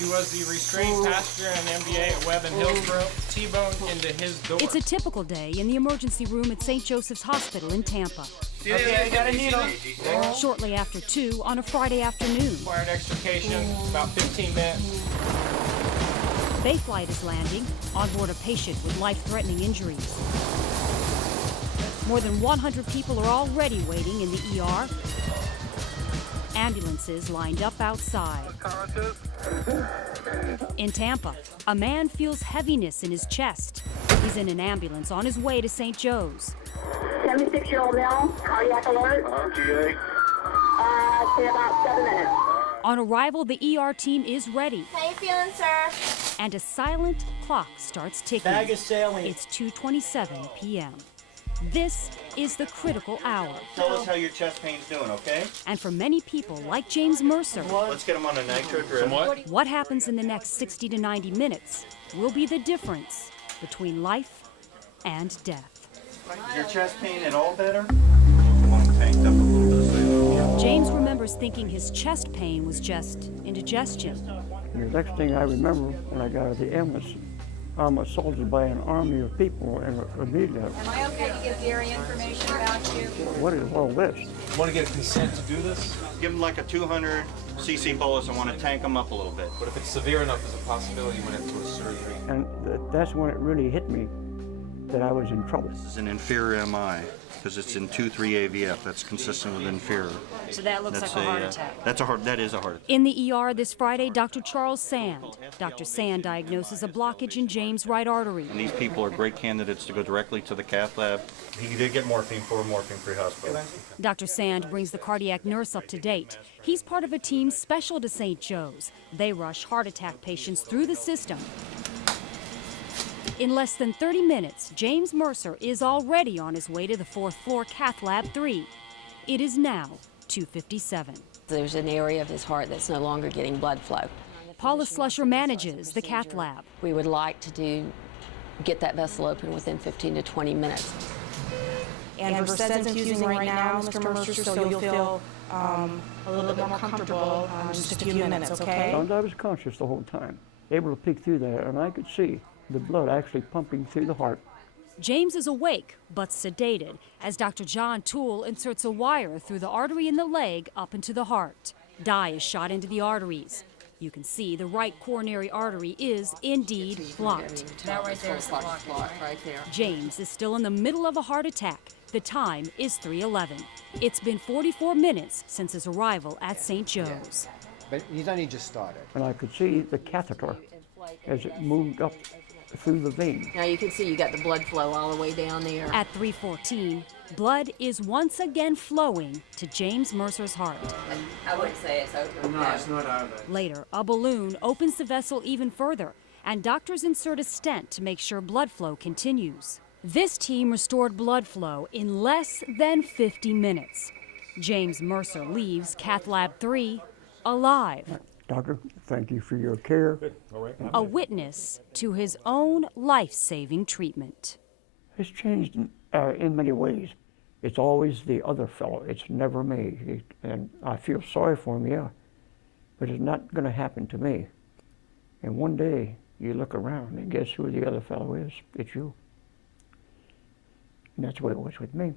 He was the restrained passenger in the MBA at Webb and Hillsborough, T-boned into his door. It's a typical day in the emergency room at St. Joseph's Hospital in Tampa. Okay, I got a needle. Shortly after 2 on a Friday afternoon. Required extrication, about 15 minutes. Bayflight is landing on board a patient with life-threatening injuries. More than 100 people are already waiting in the ER. Ambulances lined up outside. In Tampa, a man feels heaviness in his chest. He's in an ambulance on his way to St. Joe's. 76-year-old male, cardiac alert. GA. Say about 7 minutes. On arrival, the ER team is ready. How you feeling, sir? And a silent clock starts ticking. Bag is sailing. It's 2:27 p.m. This is the critical hour. Tell us how your chest pain's doing, okay? And for many people like James Mercer, Let's get him on a nitro drip. what happens in the next 60 to 90 minutes will be the difference between life and death. Is your chest pain at all better? You want him tanked up a little bit. James remembers thinking his chest pain was just indigestion. The next thing I remember when I got out of the ambulance, I'm assaulted by an army of people and immediately, Am I okay to give Gary information about you? what is all this? Want to get consent to do this? Give him like a 200 cc bolus. I want to tank him up a little bit. But if it's severe enough, there's a possibility you might have to do a surgery. And that's when it really hit me that I was in trouble. This is an inferior MI because it's in 2-3 AVF. That's consistent with inferior. So that looks That's like a heart attack. That is a heart attack. In the ER this Friday, Dr. Charles Sand. Dr. Sand diagnoses a blockage in James' right artery. And these people are great candidates to go directly to the cath lab. He did get morphine-free hospital. Dr. Sand brings the cardiac nurse up to date. He's part of a team special to St. Joe's. They rush heart attack patients through the system. In less than 30 minutes, James Mercer is already on his way to the 4th floor Cath Lab 3. It is now 2:57. There's an area of his heart that's no longer getting blood flow. Paula Slusher manages the Cath Lab. We would like to get that vessel open within 15 to 20 minutes. And Versed infusing right now, Mr. Mercer, so you'll feel a little bit more comfortable in just a few minutes, okay? And I was conscious the whole time, able to peek through there, and I could see the blood actually pumping through the heart. James is awake but sedated as Dr. John Toole inserts a wire through the artery in the leg up into the heart. Dye is shot into the arteries. You can see the right coronary artery is indeed blocked. That right there is blocked right there. James is still in the middle of a heart attack. The time is 3:11. It's been 44 minutes since his arrival at St. Joe's. But he's only just started. And I could see the catheter as it moved up through the vein. Now you can see you got the blood flow all the way down there. At 3:14, blood is once again flowing to James Mercer's heart. I wouldn't say it's open. No, it's not out of it. Later, a balloon opens the vessel even further, and doctors insert a stent to make sure blood flow continues. This team restored blood flow in less than 50 minutes. James Mercer leaves Cath Lab 3 alive. Doctor, thank you for your care. All right. A witness to his own life-saving treatment. It's changed in many ways. It's always the other fellow. It's never me. And I feel sorry for him, yeah. But it's not going to happen to me. And one day, you look around and guess who the other fellow is? It's you. And that's what it was with me.